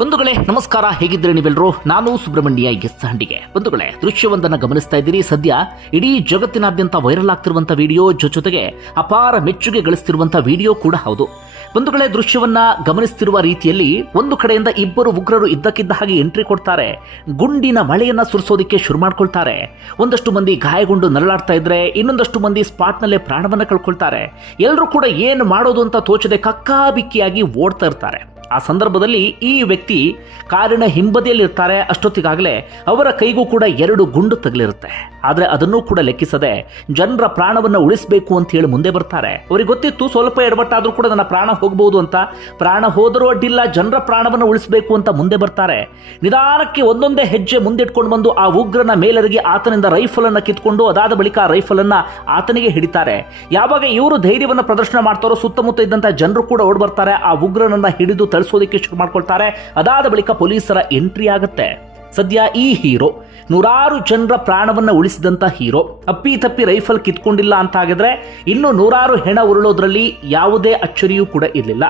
ಬಂಧುಗಳೇ, ನಮಸ್ಕಾರ. ಹೇಗಿದ್ರೆ ನೀವೆಲ್ಲರೂ? ನಾನು ಸುಬ್ರಹ್ಮಣ್ಯ ಎಸ್ ಹಂಡಿಗೆ. ಬಂಧುಗಳೇ, ದೃಶ್ಯವೊಂದನ್ನು ಗಮನಿಸ್ತಾ ಇದ್ದೀರಿ. ಸದ್ಯ ಇಡೀ ಜಗತ್ತಿನಾದ್ಯಂತ ವೈರಲ್ ಆಗ್ತಿರುವಂತ ವಿಡಿಯೋ ಜೊತೆಗೆ ಅಪಾರ ಮೆಚ್ಚುಗೆ ಗಳಿಸ್ತಿರುವಂತ ವಿಡಿಯೋ ಕೂಡ ಹೌದು. ಬಂಧುಗಳೇ, ದೃಶ್ಯವನ್ನ ಗಮನಿಸ್ತಿರುವ ರೀತಿಯಲ್ಲಿ ಒಂದು ಕಡೆಯಿಂದ ಇಬ್ಬರು ಉಗ್ರರು ಇದ್ದಕ್ಕಿದ್ದ ಹಾಗೆ ಎಂಟ್ರಿ ಕೊಡ್ತಾರೆ. ಗುಂಡಿನ ಮಳೆಯನ್ನ ಸುರಿಸೋದಕ್ಕೆ ಶುರು ಮಾಡ್ಕೊಳ್ತಾರೆ. ಒಂದಷ್ಟು ಮಂದಿ ಗಾಯಗೊಂಡು ನರಳಾಡ್ತಾ ಇದ್ರೆ, ಇನ್ನೊಂದಷ್ಟು ಮಂದಿ ಸ್ಪಾಟ್ನಲ್ಲೇ ಪ್ರಾಣವನ್ನ ಕಳ್ಕೊಳ್ತಾರೆ. ಎಲ್ಲರೂ ಕೂಡ ಏನು ಮಾಡೋದು ಅಂತ ತೋಚದೆ ಕಕ್ಕಾಬಿಕ್ಕಿಯಾಗಿ ಓಡ್ತಾ ಇರ್ತಾರೆ. ಆ ಸಂದರ್ಭದಲ್ಲಿ ಈ ವ್ಯಕ್ತಿ ಕಾರಿನ ಹಿಂಬದಿಯಲ್ಲಿರ್ತಾರೆ ಅಷ್ಟೊತ್ತಿಗಾಗಲೇ ಅವರ ಕೈಗೂ ಕೂಡ ಎರಡು ಗುಂಡು ತಗಲಿರುತ್ತೆ. ಆದರೆ ಅದನ್ನೂ ಕೂಡ ಲೆಕ್ಕಿಸದೆ ಜನರ ಪ್ರಾಣವನ್ನು ಉಳಿಸಬೇಕು ಅಂತ ಹೇಳಿ ಮುಂದೆ ಬರ್ತಾರೆ. ಅವರಿಗೆ ಗೊತ್ತಿತ್ತು ಸ್ವಲ್ಪ ಎಡವಟ್ಟಾದರೂ ಕೂಡ ನನ್ನ ಪ್ರಾಣ ಹೋಗಬಹುದು ಅಂತ. ಪ್ರಾಣ ಹೋದರೂ ಅಡ್ಡಿಲ್ಲ, ಜನರ ಪ್ರಾಣವನ್ನು ಉಳಿಸಬೇಕು ಅಂತ ಮುಂದೆ ಬರ್ತಾರೆ. ನಿಧಾನಕ್ಕೆ ಒಂದೊಂದೇ ಹೆಜ್ಜೆ ಮುಂದಿಟ್ಕೊಂಡು ಬಂದು ಆ ಉಗ್ರನ ಮೇಲರಿಗೆ ಆತನಿಂದ ರೈಫಲ್ ಅನ್ನು ಕಿತ್ಕೊಂಡು ಅದಾದ ಬಳಿಕ ಆ ರೈಫಲ್ ಅನ್ನ ಆತನಿಗೆ ಹಿಡಿತಾರೆ. ಯಾವಾಗ ಇವರು ಧೈರ್ಯವನ್ನು ಪ್ರದರ್ಶನ ಮಾಡ್ತಾರೋ ಸುತ್ತಮುತ್ತ ಇದ್ದಂಥ ಜನರು ಕೂಡ ಓಡ್ ಬರ್ತಾರೆ ಆ ಉಗ್ರನನ್ನ ಹಿಡಿದು ತಳಿಸೋದಕ್ಕೆ ಶುರು ಮಾಡ್ಕೊಳ್ತಾರೆ. ಅದಾದ ಬಳಿಕ ಪೊಲೀಸರ ಎಂಟ್ರಿ ಆಗುತ್ತೆ. ಸದ್ಯ ಈ ಹೀರೋ, ನೂರಾರು ಜನರ ಪ್ರಾಣವನ್ನ ಉಳಿಸಿದಂತ ಹೀರೋ, ಅಪ್ಪಿ ತಪ್ಪಿ ರೈಫಲ್ ಕಿತ್ಕೊಂಡಿಲ್ಲ ಅಂತ ಆಗಿದ್ರೆ ಇನ್ನು ನೂರಾರು ಹೆಣ ಉರುಳೋದ್ರಲ್ಲಿ ಯಾವುದೇ ಅಚ್ಚರಿಯೂ ಕೂಡ ಇರಲಿಲ್ಲ.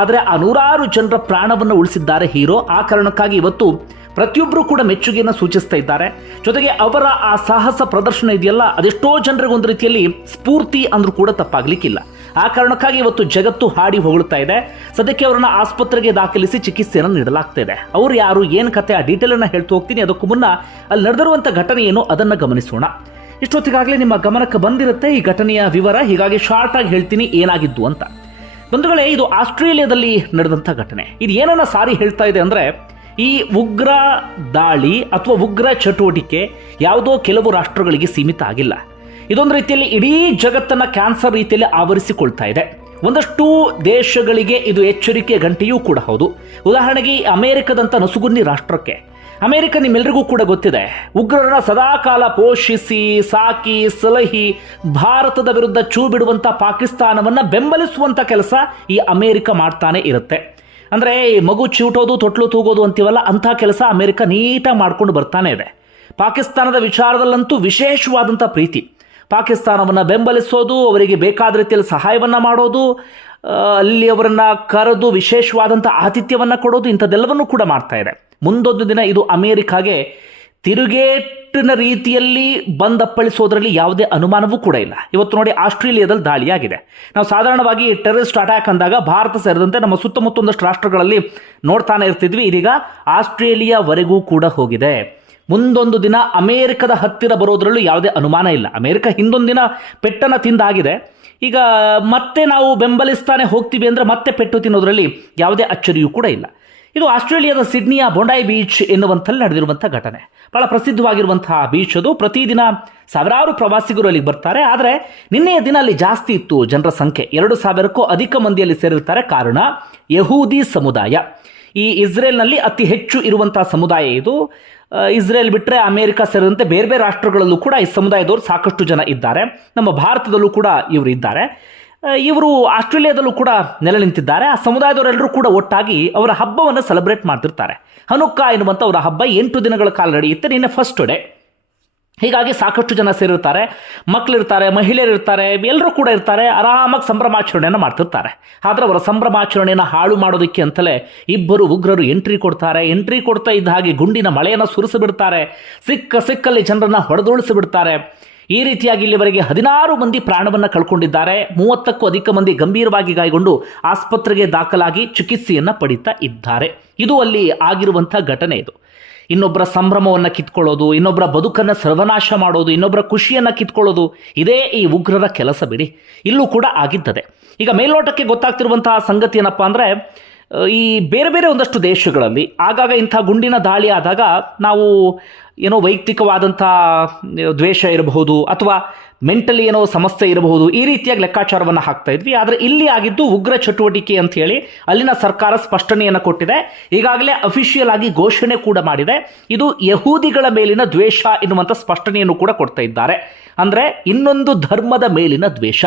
ಆದರೆ ಆ ನೂರಾರು ಜನರ ಪ್ರಾಣವನ್ನು ಉಳಿಸಿದ್ದಾರೆ ಹೀರೋ. ಆ ಕಾರಣಕ್ಕಾಗಿ ಇವತ್ತು ಪ್ರತಿಯೊಬ್ಬರು ಕೂಡ ಮೆಚ್ಚುಗೆಯನ್ನು ಸೂಚಿಸ್ತಾ ಇದ್ದಾರೆ. ಜೊತೆಗೆ ಅವರ ಆ ಸಾಹಸ ಪ್ರದರ್ಶನ ಇದೆಯಲ್ಲ, ಅದೆಷ್ಟೋ ಜನರಿಗೆ ಒಂದು ರೀತಿಯಲ್ಲಿ ಸ್ಫೂರ್ತಿ ಅಂದ್ರೂ ಕೂಡ ತಪ್ಪಾಗ್ಲಿಕ್ಕಿಲ್ಲ. ಆ ಕಾರಣಕ್ಕಾಗಿ ಇವತ್ತು ಜಗತ್ತು ಹಾಡಿ ಹೊಗಳುತ್ತಾ ಇದೆ. ಸದ್ಯಕ್ಕೆ ಅವರನ್ನ ಆಸ್ಪತ್ರೆಗೆ ದಾಖಲಿಸಿ ಚಿಕಿತ್ಸೆಯನ್ನು ನೀಡಲಾಗ್ತಾ ಇದೆ ಅವರು ಯಾರು, ಏನು ಕತೆ, ಆ ಡೀಟೇಲ್ ಅನ್ನ ಹೇಳ್ತಾ ಹೋಗ್ತೀನಿ. ಅದಕ್ಕೂ ಮುನ್ನ ಅಲ್ಲಿ ನಡೆದಿರುವಂಥ ಘಟನೆ ಏನು, ಅದನ್ನ ಗಮನಿಸೋಣ. ಇಷ್ಟೊತ್ತಿಗಾಗಲೇ ನಿಮ್ಮ ಗಮನಕ್ಕೆ ಬಂದಿರುತ್ತೆ ಈ ಘಟನೆಯ ವಿವರ. ಹೀಗಾಗಿ ಶಾರ್ಟ್ ಆಗಿ ಹೇಳ್ತೀನಿ, ಏನಾಗಿದ್ದು ಅಂತ. ಬಂಧುಗಳೇ, ಇದು ಆಸ್ಟ್ರೇಲಿಯಾದಲ್ಲಿ ನಡೆದಂಥ ಘಟನೆ. ಇದು ಏನನ್ನ ಸಾರಿ ಹೇಳ್ತಾ ಇದೆ ಅಂದ್ರೆ, ಈ ಉಗ್ರ ದಾಳಿ ಅಥವಾ ಉಗ್ರ ಚಟುವಟಿಕೆ ಯಾವುದೋ ಕೆಲವು ರಾಷ್ಟ್ರಗಳಿಗೆ ಸೀಮಿತ ಆಗಿಲ್ಲ. ಇದೊಂದು ರೀತಿಯಲ್ಲಿ ಇಡೀ ಜಗತ್ತನ್ನ ಕ್ಯಾನ್ಸರ್ ರೀತಿಯಲ್ಲಿ ಆವರಿಸಿಕೊಳ್ತಾ ಇದೆ. ಒಂದಷ್ಟು ದೇಶಗಳಿಗೆ ಇದು ಎಚ್ಚರಿಕೆ ಗಂಟೆಯೂ ಕೂಡ ಹೌದು. ಉದಾಹರಣೆಗೆ ಅಮೆರಿಕದಂಥ ನಸುಗುನ್ನಿ ರಾಷ್ಟ್ರಕ್ಕೆ. ಅಮೆರಿಕ ನಿಮ್ಮೆಲ್ಲರಿಗೂ ಕೂಡ ಗೊತ್ತಿದೆ. ಉಗ್ರರನ್ನ ಸದಾಕಾಲ ಪೋಷಿಸಿ, ಸಾಕಿ, ಸಲಹಿ, ಭಾರತದ ವಿರುದ್ಧ ಚೂ ಬಿಡುವಂಥ ಪಾಕಿಸ್ತಾನವನ್ನ ಬೆಂಬಲಿಸುವಂತ ಕೆಲಸ ಈ ಅಮೆರಿಕ ಮಾಡ್ತಾನೆ ಇರುತ್ತೆ. ಅಂದ್ರೆ ಮಗು ಚೂಟೋದು, ತೊಟ್ಲು ತೂಗೋದು ಅಂತೀವಲ್ಲ, ಅಂಥ ಕೆಲಸ ಅಮೆರಿಕ ನೀಟಾಗಿ ಮಾಡ್ಕೊಂಡು ಬರ್ತಾನೆ ಇದೆ. ಪಾಕಿಸ್ತಾನದ ವಿಚಾರದಲ್ಲಂತೂ ವಿಶೇಷವಾದಂಥ ಪ್ರೀತಿ. ಪಾಕಿಸ್ತಾನವನ್ನು ಬೆಂಬಲಿಸೋದು, ಅವರಿಗೆ ಬೇಕಾದ ರೀತಿಯಲ್ಲಿ ಸಹಾಯವನ್ನು ಮಾಡೋದು ಅಲ್ಲಿ ಅವರನ್ನು ಕರೆದು ವಿಶೇಷವಾದಂಥ ಆತಿಥ್ಯವನ್ನು ಕೊಡೋದು, ಇಂಥದ್ದೆಲ್ಲವನ್ನೂ ಕೂಡ ಮಾಡ್ತಾ ಇದೆ. ಮುಂದೊಂದು ದಿನ ಇದು ಅಮೇರಿಕಾಗೆ ತಿರುಗೇಟಿನ ರೀತಿಯಲ್ಲಿ ಬಂದಪ್ಪಳಿಸೋದ್ರಲ್ಲಿ ಯಾವುದೇ ಅನುಮಾನವೂ ಕೂಡ ಇಲ್ಲ. ಇವತ್ತು ನೋಡಿ ಆಸ್ಟ್ರೇಲಿಯಾದಲ್ಲಿ ದಾಳಿಯಾಗಿದೆ. ನಾವು ಸಾಧಾರಣವಾಗಿ ಟೆರರಿಸ್ಟ್ ಅಟ್ಯಾಕ್ ಅಂದಾಗ ಭಾರತ ಸೇರಿದಂತೆ ನಮ್ಮ ಸುತ್ತಮುತ್ತ ಒಂದಷ್ಟು ರಾಷ್ಟ್ರಗಳಲ್ಲಿ ನೋಡ್ತಾನೆ ಇರ್ತಿದ್ವಿ. ಇದೀಗ ಆಸ್ಟ್ರೇಲಿಯಾವರೆಗೂ ಕೂಡ ಹೋಗಿದೆ. ಮುಂದೊಂದು ದಿನ ಅಮೇರಿಕದ ಹತ್ತಿರ ಬರೋದರಲ್ಲೂ ಯಾವುದೇ ಅನುಮಾನ ಇಲ್ಲ. ಅಮೇರಿಕ ಹಿಂದೊಂದು ದಿನ ಪೆಟ್ಟನ್ನು ತಿಂದಾಗಿದೆ. ಈಗ ಮತ್ತೆ ನಾವು ಬೆಂಬಲಿಸ್ತಾನೆ ಹೋಗ್ತೀವಿ ಅಂದರೆ ಮತ್ತೆ ಪೆಟ್ಟು ತಿನ್ನೋದರಲ್ಲಿ ಯಾವುದೇ ಅಚ್ಚರಿಯೂ ಕೂಡ ಇಲ್ಲ. ಇದು ಆಸ್ಟ್ರೇಲಿಯಾದ ಸಿಡ್ನಿಯ ಬೊಂಡಾಯ್ ಬೀಚ್ ಎನ್ನುವಂಥಲ್ಲಿ ನಡೆದಿರುವಂಥ ಘಟನೆ. ಬಹಳ ಪ್ರಸಿದ್ಧವಾಗಿರುವಂತಹ ಬೀಚ್ ಅದು. ಪ್ರತಿದಿನ ಸಾವಿರಾರು ಪ್ರವಾಸಿಗರು ಅಲ್ಲಿಗೆ ಬರ್ತಾರೆ. ಆದರೆ ನಿನ್ನೆಯ ದಿನ ಅಲ್ಲಿ ಜಾಸ್ತಿ ಇತ್ತು ಜನರ ಸಂಖ್ಯೆ. ಎರಡು ಸಾವಿರಕ್ಕೂ ಅಧಿಕ ಮಂದಿಯಲ್ಲಿ ಸೇರಿರ್ತಾರೆ. ಕಾರಣ ಯಹೂದಿ ಸಮುದಾಯ. ಈ ಇಸ್ರೇಲ್ನಲ್ಲಿ ಅತಿ ಹೆಚ್ಚು ಇರುವಂತಹ ಸಮುದಾಯ ಇದು. ಇಸ್ರೇಲ್ ಬಿಟ್ಟರೆ ಅಮೆರಿಕ ಸೇರಿದಂತೆ ಬೇರೆ ಬೇರೆ ರಾಷ್ಟ್ರಗಳಲ್ಲೂ ಕೂಡ ಈ ಸಮುದಾಯದವರು ಸಾಕಷ್ಟು ಜನ ಇದ್ದಾರೆ. ನಮ್ಮ ಭಾರತದಲ್ಲೂ ಕೂಡ ಇವರು ಇದ್ದಾರೆ. ಇವರು ಆಸ್ಟ್ರೇಲಿಯಾದಲ್ಲೂ ಕೂಡ ನೆಲೆ ನಿಂತಿದ್ದಾರೆ. ಆ ಸಮುದಾಯದವರೆಲ್ಲರೂ ಕೂಡ ಒಟ್ಟಾಗಿ ಅವರ ಹಬ್ಬವನ್ನು ಸೆಲೆಬ್ರೇಟ್ ಮಾಡ್ತಿರ್ತಾರೆ. ಹನುಕ್ಕ ಎನ್ನುವಂಥ ಅವರ ಹಬ್ಬ ಎಂಟು ದಿನಗಳ ಕಾಲ ನಡೆಯುತ್ತೆ ನಿನ್ನೆ ಫಸ್ಟ್ ಡೇ ಹೀಗಾಗಿ ಸಾಕಷ್ಟು ಜನ ಸೇರಿರ್ತಾರೆ ಮಕ್ಕಳಿರ್ತಾರೆ ಮಹಿಳೆಯರಿರ್ತಾರೆ, ಎಲ್ಲರೂ ಕೂಡ ಇರ್ತಾರೆ, ಆರಾಮಾಗಿ ಸಂಭ್ರಮಾಚರಣೆಯನ್ನು ಮಾಡ್ತಿರ್ತಾರೆ. ಆದರೆ ಅವರ ಸಂಭ್ರಮಾಚರಣೆಯನ್ನು ಹಾಳು ಮಾಡೋದಕ್ಕೆ ಅಂತಲೇ ಇಬ್ಬರು ಉಗ್ರರು ಎಂಟ್ರಿ ಕೊಡ್ತಾರೆ. ಎಂಟ್ರಿ ಕೊಡ್ತಾ ಇದ್ದ ಹಾಗೆ ಗುಂಡಿನ ಮಳೆಯನ್ನು ಸುರಿಸಿಬಿಡ್ತಾರೆ. ಸಿಕ್ಕ ಸಿಕ್ಕಲ್ಲಿ ಜನರನ್ನು ಹೊಡೆದುಳಿಸಿಬಿಡ್ತಾರೆ ಈ ರೀತಿಯಾಗಿ ಇಲ್ಲಿವರೆಗೆ ಹದಿನಾರು ಮಂದಿ ಪ್ರಾಣವನ್ನು ಕಳ್ಕೊಂಡಿದ್ದಾರೆ. ಮೂವತ್ತಕ್ಕೂ ಅಧಿಕ ಮಂದಿ ಗಂಭೀರವಾಗಿ ಗಾಯಗೊಂಡು ಆಸ್ಪತ್ರೆಗೆ ದಾಖಲಾಗಿ ಚಿಕಿತ್ಸೆಯನ್ನು ಪಡಿತಾ ಇದ್ದಾರೆ. ಇದು ಅಲ್ಲಿ ಆಗಿರುವಂಥ ಘಟನೆ ಇದು. ಇನ್ನೊಬ್ಬರ ಸಂಭ್ರಮವನ್ನು ಕಿತ್ಕೊಳ್ಳೋದು ಇನ್ನೊಬ್ಬರ ಬದುಕನ್ನು ಸರ್ವನಾಶ ಮಾಡೋದು ಇನ್ನೊಬ್ಬರ ಖುಷಿಯನ್ನು ಕಿತ್ಕೊಳ್ಳೋದು, ಇದೇ ಈ ಉಗ್ರರ ಕೆಲಸ ಬಿಡಿ. ಇಲ್ಲೂ ಕೂಡ ಆಗಿದ್ದದೆ. ಈಗ ಮೇಲ್ನೋಟಕ್ಕೆ ಗೊತ್ತಾಗ್ತಿರುವಂತಹ ಸಂಗತಿ ಏನಪ್ಪ ಅಂದರೆ ಈ ಬೇರೆ ಬೇರೆ ಒಂದಷ್ಟು ದೇಶಗಳಲ್ಲಿ ಆಗಾಗ ಇಂಥ ಗುಂಡಿನ ದಾಳಿ ಆದಾಗ ನಾವು ಏನೋ ವೈಯಕ್ತಿಕವಾದಂಥ ದ್ವೇಷ ಇರಬಹುದು, ಅಥವಾ ಮೆಂಟಲಿ ಏನೋ ಸಮಸ್ಯೆ ಇರಬಹುದು, ಈ ರೀತಿಯಾಗಿ ಲೆಕ್ಕಾಚಾರವನ್ನು ಹಾಕ್ತಾ ಇದ್ವಿ. ಆದರೆ ಇಲ್ಲಿ ಆಗಿದ್ದು ಉಗ್ರ ಚಟುವಟಿಕೆ ಅಂತ ಹೇಳಿ ಅಲ್ಲಿನ ಸರ್ಕಾರ ಸ್ಪಷ್ಟನೆಯನ್ನು ಕೊಟ್ಟಿದೆ. ಈಗಾಗಲೇ ಅಫಿಷಿಯಲ್ ಆಗಿ ಘೋಷಣೆ ಕೂಡ ಮಾಡಿದೆ. ಇದು ಯಹೂದಿಗಳ ಮೇಲಿನ ದ್ವೇಷ ಎನ್ನುವಂಥ ಸ್ಪಷ್ಟನೆಯನ್ನು ಕೂಡ ಕೊಡ್ತಾ ಇದ್ದಾರೆ. ಅಂದರೆ ಇನ್ನೊಂದು ಧರ್ಮದ ಮೇಲಿನ ದ್ವೇಷ.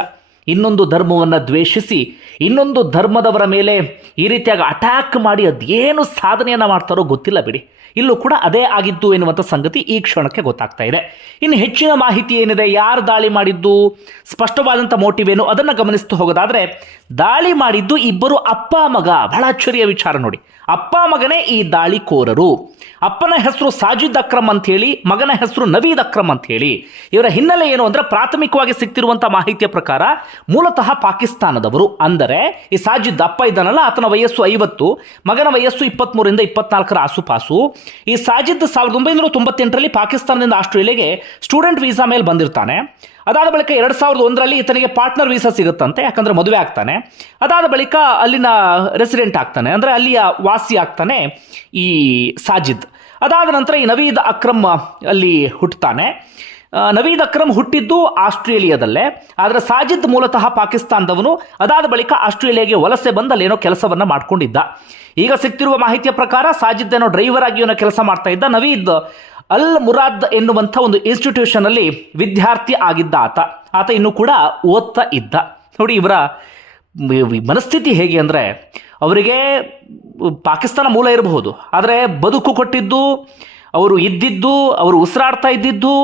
ಇನ್ನೊಂದು ಧರ್ಮವನ್ನು ದ್ವೇಷಿಸಿ, ಇನ್ನೊಂದು ಧರ್ಮದವರ ಮೇಲೆ ಈ ರೀತಿಯಾಗಿ ಅಟ್ಯಾಕ್ ಮಾಡಿ ಅದೇನು ಸಾಧನೆಯನ್ನು ಮಾಡ್ತಾರೋ ಗೊತ್ತಿಲ್ಲ ಬಿಡಿ. ಇಲ್ಲೂ ಕೂಡ ಅದೇ ಆಗಿದ್ದು ಎನ್ನುವಂಥ ಸಂಗತಿ ಈ ಕ್ಷಣಕ್ಕೆ ಗೊತ್ತಾಗ್ತಾ ಇದೆ. ಇನ್ನು ಹೆಚ್ಚಿನ ಮಾಹಿತಿ ಏನಿದೆ? ಯಾರು ದಾಳಿ ಮಾಡಿದ್ದು? ಸ್ಪಷ್ಟವಾದಂಥ ಮೋಟಿವ್ ಏನು? ಅದನ್ನು ಗಮನಿಸ್ತು ಹೋಗೋದಾದರೆ, ದಾಳಿ ಮಾಡಿದ್ದು ಇಬ್ಬರು ಅಪ್ಪ ಮಗ. ಬಹಳ ಅಚ್ಚರಿಯ ವಿಚಾರ ನೋಡಿ. ಅಪ್ಪ ಮಗನೇ ಈ ದಾಳಿಕೋರರು. ಅಪ್ಪನ ಹೆಸರು ಸಾಜಿದ್ ಅಕ್ರಮ್ ಅಂತ ಹೇಳಿ ಮಗನ ಹೆಸರು ನವೀದ್ ಅಕ್ರಮ್ ಅಂತ ಹೇಳಿ ಇವರ ಹಿನ್ನೆಲೆ ಏನು ಅಂದ್ರೆ ಪ್ರಾಥಮಿಕವಾಗಿ ಸಿಕ್ತಿರುವಂತಹ ಮಾಹಿತಿಯ ಪ್ರಕಾರ ಮೂಲತಃ ಪಾಕಿಸ್ತಾನದವರು. ಅಂದರೆ ಈ ಸಾಜಿದ್ ಅಪ್ಪ ಇದ್ದಾನಲ್ಲ, ಆತನ ವಯಸ್ಸು ಐವತ್ತು, ಮಗನ ವಯಸ್ಸು ಇಪ್ಪತ್ಮೂರಿಂದ ಇಪ್ಪತ್ನಾಲ್ಕರ ಆಸುಪಾಸು. ಈ ಸಾಜಿದ್ ಸಾವಿರದ ಒಂಬೈನೂರ ತೊಂಬತ್ತೆಂಟರಲ್ಲಿ ಪಾಕಿಸ್ತಾನದಿಂದ ಆಸ್ಟ್ರೇಲಿಯಾಗೆ ಸ್ಟೂಡೆಂಟ್ ವೀಸಾ ಮೇಲೆ ಬಂದಿರ್ತಾನೆ. ಅದಾದ ಬಳಿಕ ಎರಡು ಸಾವಿರದ ಒಂದರಲ್ಲಿ ಈತನಿಗೆ ಪಾರ್ಟ್ನರ್ ವೀಸಾ ಸಿಗುತ್ತಂತೆ, ಯಾಕಂದ್ರೆ ಮದುವೆ ಆಗ್ತಾನೆ. ಅದಾದ ಬಳಿಕ ಅಲ್ಲಿನ ರೆಸಿಡೆಂಟ್ ಆಗ್ತಾನೆ, ಅಂದರೆ ಅಲ್ಲಿಯ ವಾಸಿ ಆಗ್ತಾನೆ ಈ ಸಾಜಿದ್. ಅದಾದ ನಂತರ ಈ ನವೀದ್ ಅಕ್ರಮ್ ಅಲ್ಲಿ ಹುಟ್ಟುತ್ತಾನೆ ನವೀದ್ ಅಕ್ರಮ್ ಹುಟ್ಟಿದ್ದು ಆಸ್ಟ್ರೇಲಿಯಾದಲ್ಲೇ, ಆದರೆ ಸಾಜಿದ್ ಮೂಲತಃ ಪಾಕಿಸ್ತಾನದವನು, ಅದಾದ ಬಳಿಕ ಆಸ್ಟ್ರೇಲಿಯಾಗೆ ವಲಸೆ ಬಂದು ಅಲ್ಲೇನೋ ಕೆಲಸವನ್ನ ಮಾಡ್ಕೊಂಡಿದ್ದ. ಈಗ ಸಿಕ್ತಿರುವ ಮಾಹಿತಿಯ ಪ್ರಕಾರ ಸಾಜಿದ್ ಡ್ರೈವರ್ ಆಗಿ ಕೆಲಸ ಮಾಡ್ತಾ ಇದ್ದ. ನವೀದ್ ಅಲ್ ಮುರಾದ್ ಎನ್ನುವಂಥ ಒಂದು ಇನ್ಸ್ಟಿಟ್ಯೂಷನ್ ಅಲ್ಲಿ ವಿದ್ಯಾರ್ಥಿ ಆಗಿದ್ದ ಆತ. ಆತ ಇನ್ನೂ ಕೂಡ ಓದ್ತಾ ಇದ್ದ. ನೋಡಿ ಇವರ ಮನಸ್ಥಿತಿ ಹೇಗೆ ಅಂದರೆ ಅವರಿಗೆ ಪಾಕಿಸ್ತಾನ ಮೂಲ ಇರಬಹುದು. ಆದರೆ ಬದುಕು ಕೊಟ್ಟಿದ್ದು, ಅವರು ಇದ್ದಿದ್ದು, ಅವರು ಉಸಿರಾಡ್ತಾ ಇದ್ದಿದ್ದು,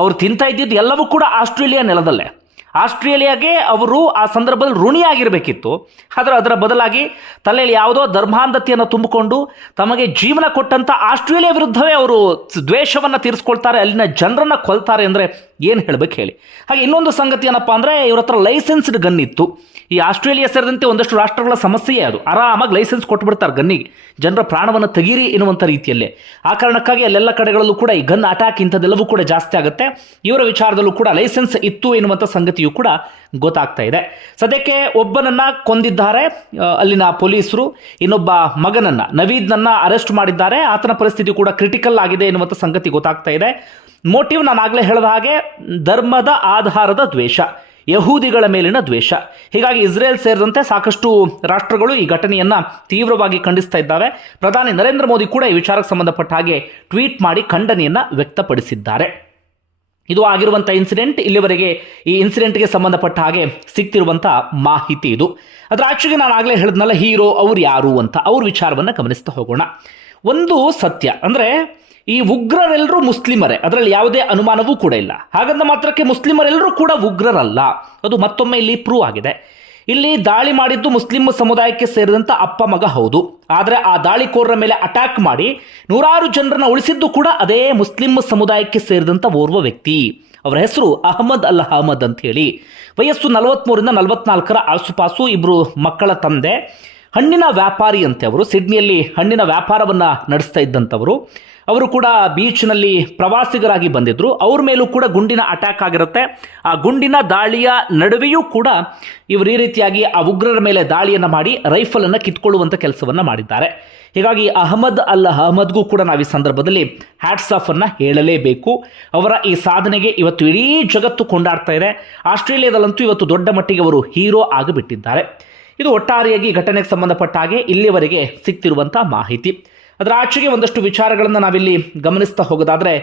ಅವರು ತಿಂತಾ ಇದ್ದಿದ್ದು ಎಲ್ಲವೂ ಕೂಡ ಆಸ್ಟ್ರೇಲಿಯಾ ನೆಲದಲ್ಲೇ. ಆಸ್ಟ್ರೇಲಿಯಾಗೆ ಅವರು ಆ ಸಂದರ್ಭದಲ್ಲಿ ಋಣಿಯಾಗಿರಬೇಕಿತ್ತು. ಆದರೆ ಅದರ ಬದಲಾಗಿ ತಲೆಯಲ್ಲಿ ಯಾವುದೋ ಧರ್ಮಾಂಧತೆಯನ್ನು ತುಂಬಿಕೊಂಡು ತಮಗೆ ಜೀವನ ಕೊಟ್ಟಂಥ ಆಸ್ಟ್ರೇಲಿಯಾ ವಿರುದ್ಧವೇ ಅವರು ದ್ವೇಷವನ್ನು ತೀರಿಸ್ಕೊಳ್ತಾರೆ, ಅಲ್ಲಿನ ಜನರನ್ನು ಕೊಲ್ತಾರೆ ಅಂದರೆ ಏನು ಹೇಳಬೇಕು ಹೇಳಿ. ಹಾಗೆ ಇನ್ನೊಂದು ಸಂಗತಿ ಏನಪ್ಪ ಅಂದರೆ ಇವರ ಹತ್ರ ಲೈಸೆನ್ಸ್ಡ್ ಗನ್ ಇತ್ತು. ಈ ಆಸ್ಟ್ರೇಲಿಯಾ ಸೇರಿದಂತೆ ಒಂದಷ್ಟು ರಾಷ್ಟ್ರಗಳ ಸಮಸ್ಯೆಯೇ ಅದು. ಆರಾಮಾಗಿ ಲೈಸೆನ್ಸ್ ಕೊಟ್ಬಿಡ್ತಾರೆ ಗನ್ನಿಗೆ. ಜನರ ಪ್ರಾಣವನ್ನು ತೆಗೀರಿ ಎನ್ನುವಂಥ ರೀತಿಯಲ್ಲೇ. ಆ ಕಾರಣಕ್ಕಾಗಿ ಅಲ್ಲೆಲ್ಲ ಕಡೆಗಳಲ್ಲೂ ಕೂಡ ಈ ಗನ್ ಅಟ್ಯಾಕ್ ಇಂಥದ್ದೆಲ್ಲವೂ ಕೂಡ ಜಾಸ್ತಿ ಆಗುತ್ತೆ. ಇವರ ವಿಚಾರದಲ್ಲೂ ಕೂಡ ಲೈಸೆನ್ಸ್ ಇತ್ತು ಎನ್ನುವಂಥ ಸಂಗತಿಯು ಕೂಡ ಗೊತ್ತಾಗ್ತಾ ಇದೆ. ಸದ್ಯಕ್ಕೆ ಒಬ್ಬನನ್ನ ಕೊಂದಿದ್ದಾರೆ. ಅಲ್ಲಿನ ಪೊಲೀಸರು, ಇನ್ನೊಬ್ಬ ಮಗನನ್ನ. ನವೀದ್ನನ್ನ ಅರೆಸ್ಟ್ ಮಾಡಿದ್ದಾರೆ. ಆತನ ಪರಿಸ್ಥಿತಿ ಕೂಡ ಕ್ರಿಟಿಕಲ್ ಆಗಿದೆ ಎನ್ನುವಂಥ ಸಂಗತಿ ಗೊತ್ತಾಗ್ತಾ ಇದೆ. ಮೋಟಿವ್ ನಾನು ಆಗಲೇ ಹೇಳಿದ ಹಾಗೆ, ಧರ್ಮದ ಆಧಾರದ ದ್ವೇಷ. ಯಹೂದಿಗಳ ಮೇಲಿನ ದ್ವೇಷ. ಹೀಗಾಗಿ ಇಸ್ರೇಲ್ ಸೇರಿದಂತೆ ಸಾಕಷ್ಟು ರಾಷ್ಟ್ರಗಳು ಈ ಘಟನೆಯನ್ನ ತೀವ್ರವಾಗಿ ಖಂಡಿಸ್ತಾ ಇದ್ದಾವೆ. ಪ್ರಧಾನಿ ನರೇಂದ್ರ ಮೋದಿ ಕೂಡ ಈ ವಿಚಾರಕ್ಕೆ ಸಂಬಂಧಪಟ್ಟ ಹಾಗೆ ಟ್ವೀಟ್ ಮಾಡಿ ಖಂಡನೆಯನ್ನ ವ್ಯಕ್ತಪಡಿಸಿದ್ದಾರೆ. ಇದು ಆಗಿರುವಂಥ ಇನ್ಸಿಡೆಂಟ್ ಇಲ್ಲಿವರೆಗೆ ಈ ಇನ್ಸಿಡೆಂಟ್ಗೆ ಸಂಬಂಧಪಟ್ಟ ಹಾಗೆ ಸಿಗ್ತಿರುವಂಥ ಮಾಹಿತಿ ಇದು. ಅದರ ಆಚೆಗೆ ನಾನು ಆಗಲೇ ಹೇಳಿದ್ನಲ್ಲ, ಹೀರೋ ಅವ್ರು ಯಾರು ಅಂತ. ಅವ್ರ ವಿಚಾರವನ್ನು ಗಮನಿಸ್ತಾ ಹೋಗೋಣ. ಒಂದು ಸತ್ಯ, ಅಂದರೆ ಈ ಉಗ್ರರೆಲ್ಲರೂ ಮುಸ್ಲಿಮರೇ. ಅದರಲ್ಲಿ ಯಾವುದೇ ಅನುಮಾನವೂ ಕೂಡ ಇಲ್ಲ. ಹಾಗಂದ ಮಾತ್ರಕ್ಕೆ ಮುಸ್ಲಿಮರೆಲ್ಲರೂ ಕೂಡ ಉಗ್ರರಲ್ಲ. ಅದು ಮತ್ತೊಮ್ಮೆ ಇಲ್ಲಿ ಪ್ರೂವ್ ಆಗಿದೆ. ಇಲ್ಲಿ ದಾಳಿ ಮಾಡಿದ್ದು ಮುಸ್ಲಿಂ ಸಮುದಾಯಕ್ಕೆ ಸೇರಿದಂಥ ಅಪ್ಪ ಮಗ ಹೌದು. ಆದರೆ ಆ ದಾಳಿಕೋರರ ಮೇಲೆ ಅಟ್ಯಾಕ್ ಮಾಡಿ ನೂರಾರು ಜನರನ್ನ ಉಳಿಸಿದ್ದು ಕೂಡ ಅದೇ ಮುಸ್ಲಿಂ ಸಮುದಾಯಕ್ಕೆ ಸೇರಿದಂಥ ಓರ್ವ ವ್ಯಕ್ತಿ. ಅವರ ಹೆಸರು ಅಹಮದ್ ಅಲ್ ಅಹಮದ್ ಅಂತ ಹೇಳಿ. ವಯಸ್ಸು ನಲವತ್ಮೂರಿಂದ ನಲವತ್ನಾಲ್ಕರ ಆಸುಪಾಸು ಇಬ್ಬರು ಮಕ್ಕಳ ತಂದೆ. ಹಣ್ಣಿನ ವ್ಯಾಪಾರಿ ಅಂತೆ ಅವರು. ಸಿಡ್ನಿಯಲ್ಲಿ ಹಣ್ಣಿನ ವ್ಯಾಪಾರವನ್ನು ನಡೆಸ್ತಾ ಇದ್ದಂಥವರು ಅವರು ಕೂಡ ಬೀಚ್ನಲ್ಲಿ ಪ್ರವಾಸಿಗರಾಗಿ ಬಂದಿದ್ದರು ಅವ್ರ ಮೇಲೂ ಕೂಡ ಗುಂಡಿನ ಅಟ್ಯಾಕ್ ಆಗಿರುತ್ತೆ. ಆ ಗುಂಡಿನ ದಾಳಿಯ ನಡುವೆಯೂ ಕೂಡ ಇವರು ಈ ರೀತಿಯಾಗಿ ಆ ಉಗ್ರರ ಮೇಲೆ ದಾಳಿಯನ್ನು ಮಾಡಿ ರೈಫಲನ್ನು ಕಿತ್ಕೊಳ್ಳುವಂಥ ಕೆಲಸವನ್ನು ಮಾಡಿದ್ದಾರೆ. ಹೀಗಾಗಿ ಅಹಮದ್ ಅಲ್ ಅಹಮದ್ಗೂ ಕೂಡ ನಾವು ಈ ಸಂದರ್ಭದಲ್ಲಿ ಹ್ಯಾಟ್ಸ್ ಆಫ್ ಅನ್ನ ಹೇಳಲೇಬೇಕು. ಅವರ ಈ ಸಾಧನೆಗೆ ಇವತ್ತು ಇಡೀ ಜಗತ್ತು ಕೊಂಡಾಡ್ತಾ ಇದೆ. ಆಸ್ಟ್ರೇಲಿಯಾದಲ್ಲಂತೂ ಇವತ್ತು ದೊಡ್ಡ ಮಟ್ಟಿಗೆ ಅವರು ಹೀರೋ ಆಗಿಬಿಟ್ಟಿದ್ದಾರೆ. ಇದು ಒಟ್ಟಾರೆಯಾಗಿ ಘಟನೆಗೆ ಸಂಬಂಧಪಟ್ಟ ಹಾಗೆ ಇಲ್ಲಿಯವರೆಗೆ ಸಿಗ್ತಿರುವಂಥ ಮಾಹಿತಿ. ಅದರ ಆಚೆಗೆ ಒಂದಷ್ಟು ವಿಚಾರಗಳನ್ನು ನಾವಿಲ್ಲಿ ಗಮನಿಸ್ತಾ ಹೋಗೋದಾದರೆ,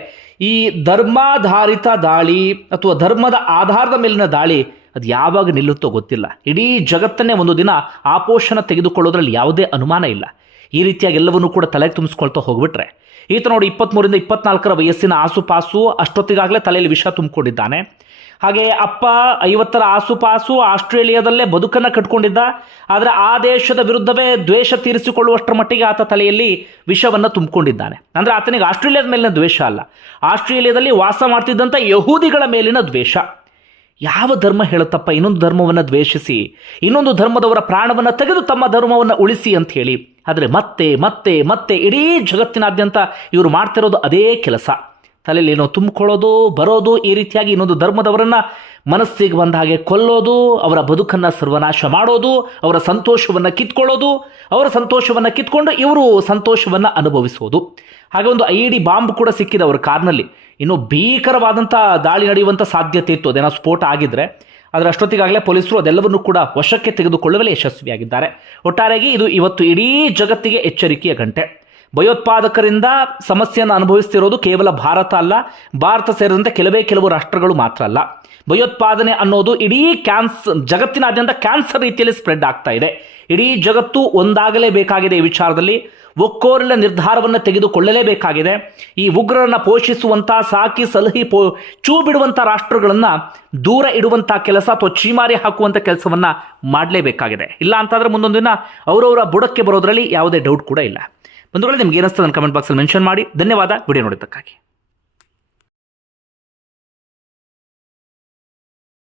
ಈ ಧರ್ಮಾಧಾರಿತ ದಾಳಿ ಅಥವಾ ಧರ್ಮದ ಆಧಾರದ ಮೇಲಿನ ದಾಳಿ ಅದು ಯಾವಾಗ ನಿಲ್ಲುತ್ತೋ ಗೊತ್ತಿಲ್ಲ. ಇಡೀ ಜಗತ್ತನ್ನೇ ಒಂದು ದಿನ ಆಪೋಷಣ ತೆಗೆದುಕೊಳ್ಳೋದ್ರಲ್ಲಿ ಯಾವುದೇ ಅನುಮಾನ ಇಲ್ಲ. ಈ ರೀತಿಯಾಗಿ ಎಲ್ಲವನ್ನೂ ಕೂಡ ತಲೆಗೆ ತುಂಬಿಸ್ಕೊಳ್ತಾ ಹೋಗ್ಬಿಟ್ರೆ. ಈತ ನೋಡಿ ಇಪ್ಪತ್ತ್ಮೂರಿಂದ ಇಪ್ಪತ್ನಾಲ್ಕರ ವಯಸ್ಸಿನ ಆಸುಪಾಸು ಅಷ್ಟೊತ್ತಿಗಾಗಲೇ ತಲೆಯಲ್ಲಿ ವಿಷ ತುಂಬಿಕೊಂಡಿದ್ದಾನೆ. ಹಾಗೆ ಅಪ್ಪ ಐವತ್ತರ ಆಸುಪಾಸು ಆಸ್ಟ್ರೇಲಿಯಾದಲ್ಲೇ ಬದುಕನ್ನು ಕಟ್ಕೊಂಡಿದ್ದ. ಆದರೆ ಆ ದೇಶದ ವಿರುದ್ಧವೇ ದ್ವೇಷ ತೀರಿಸಿಕೊಳ್ಳುವಷ್ಟರ ಮಟ್ಟಿಗೆ ಆತ ತಲೆಯಲ್ಲಿ ವಿಷವನ್ನು ತುಂಬಿಕೊಂಡಿದ್ದಾನೆ. ಅಂದರೆ ಆತನಿಗೆ ಆಸ್ಟ್ರೇಲಿಯಾದ ಮೇಲಿನ ದ್ವೇಷ ಅಲ್ಲ. ಆಸ್ಟ್ರೇಲಿಯಾದಲ್ಲಿ ವಾಸ ಮಾಡ್ತಿದ್ದಂಥ ಯಹೂದಿಗಳ ಮೇಲಿನ ದ್ವೇಷ. ಯಾವ ಧರ್ಮ ಹೇಳುತ್ತಪ್ಪ ಇನ್ನೊಂದು ಧರ್ಮವನ್ನು ದ್ವೇಷಿಸಿ, ಇನ್ನೊಂದು ಧರ್ಮದವರ ಪ್ರಾಣವನ್ನು ತೆಗೆದು ತಮ್ಮ ಧರ್ಮವನ್ನು ಉಳಿಸಿ ಅಂತ ಹೇಳಿ. ಆದರೆ ಮತ್ತೆ ಮತ್ತೆ ಮತ್ತೆ ಇಡೀ ಜಗತ್ತಿನಾದ್ಯಂತ ಇವರು ಮಾಡ್ತಿರೋದು ಅದೇ ಕೆಲಸ. ತಲೆಯಲ್ಲಿ ಏನೋ ತುಂಬಿಕೊಳ್ಳೋದು, ಬರೋದು ಈ ರೀತಿಯಾಗಿ ಇನ್ನೊಂದು ಧರ್ಮದವರನ್ನ ಮನಸ್ಸಿಗೆ ಬಂದ ಹಾಗೆ ಕೊಲ್ಲೋದು, ಅವರ ಬದುಕನ್ನು ಸರ್ವನಾಶ ಮಾಡೋದು, ಅವರ ಸಂತೋಷವನ್ನು ಕಿತ್ಕೊಳ್ಳೋದು, ಅವರ ಸಂತೋಷವನ್ನು ಕಿತ್ಕೊಂಡು ಇವರು ಸಂತೋಷವನ್ನು ಅನುಭವಿಸೋದು. ಹಾಗೆ ಒಂದು ಐ ಡಿ ಬಾಂಬ್ ಕೂಡ ಸಿಕ್ಕಿದೆ ಅವರ ಕಾರ್ನಲ್ಲಿ. ಇನ್ನು ಭೀಕರವಾದಂಥ ದಾಳಿ ನಡೆಯುವಂಥ ಸಾಧ್ಯತೆ ಇತ್ತು. ಅದೇನೋ ಸ್ಫೋಟ ಆಗಿದ್ದರೆ ಆದರೆ ಅಷ್ಟೊತ್ತಿಗಾಗಲೇ ಪೊಲೀಸರು ಅದೆಲ್ಲವನ್ನೂ ಕೂಡ ವಶಕ್ಕೆ ತೆಗೆದುಕೊಳ್ಳುವಲ್ಲಿ ಯಶಸ್ವಿಯಾಗಿದ್ದಾರೆ. ಒಟ್ಟಾರೆಯಾಗಿ ಇದು ಇವತ್ತು ಇಡೀ ಜಗತ್ತಿಗೆ ಎಚ್ಚರಿಕೆಯ ಗಂಟೆ. ಭಯೋತ್ಪಾದಕರಿಂದ ಸಮಸ್ಯೆಯನ್ನು ಅನುಭವಿಸ್ತಿರೋದು ಕೇವಲ ಭಾರತ ಅಲ್ಲ, ಭಾರತ ಸೇರಿದಂತೆ ಕೆಲವೇ ಕೆಲವು ರಾಷ್ಟ್ರಗಳು ಮಾತ್ರ ಅಲ್ಲ. ಭಯೋತ್ಪಾದನೆ ಅನ್ನೋದು ಇಡೀ ಕ್ಯಾನ್ಸ್, ಜಗತ್ತಿನಾದ್ಯಂತ ಕ್ಯಾನ್ಸರ್ ರೀತಿಯಲ್ಲಿ ಸ್ಪ್ರೆಡ್ ಆಗ್ತಾ ಇದೆ. ಇಡೀ ಜಗತ್ತು ಒಂದಾಗಲೇಬೇಕಾಗಿದೆ ಈ ವಿಚಾರದಲ್ಲಿ. ಒಕ್ಕೋರಿನ ನಿರ್ಧಾರವನ್ನು ತೆಗೆದುಕೊಳ್ಳಲೇಬೇಕಾಗಿದೆ. ಈ ಉಗ್ರರನ್ನು ಪೋಷಿಸುವಂಥ ಸಾಕಿ, ಸಲಹಿ ಪೋ ಚೂ ಬಿಡುವಂಥ ರಾಷ್ಟ್ರಗಳನ್ನು ದೂರ ಇಡುವಂಥ ಕೆಲಸ ಅಥವಾ ಚೀಮಾರಿ ಹಾಕುವಂಥ ಕೆಲಸವನ್ನು ಮಾಡಲೇಬೇಕಾಗಿದೆ. ಇಲ್ಲ ಅಂತಂದರೆ ಮುಂದೊಂದು ದಿನ ಅವರವರ ಬುಡಕ್ಕೆ ಬರೋದರಲ್ಲಿ ಯಾವುದೇ ಡೌಟ್ ಕೂಡ ಇಲ್ಲ. ಬಂಧುಗಳೇ ನಿಮ್ಗೆ ಏನಿಸ್ತದೆ ಕಮೆಂಟ್ ಬಾಕ್ಸಲ್ಲಿ ಮೆನ್ಷನ್ ಮಾಡಿ. ಧನ್ಯವಾದ. ವಿಡಿಯೋ ನೋಡಿದ್ದಕ್ಕಾಗಿ.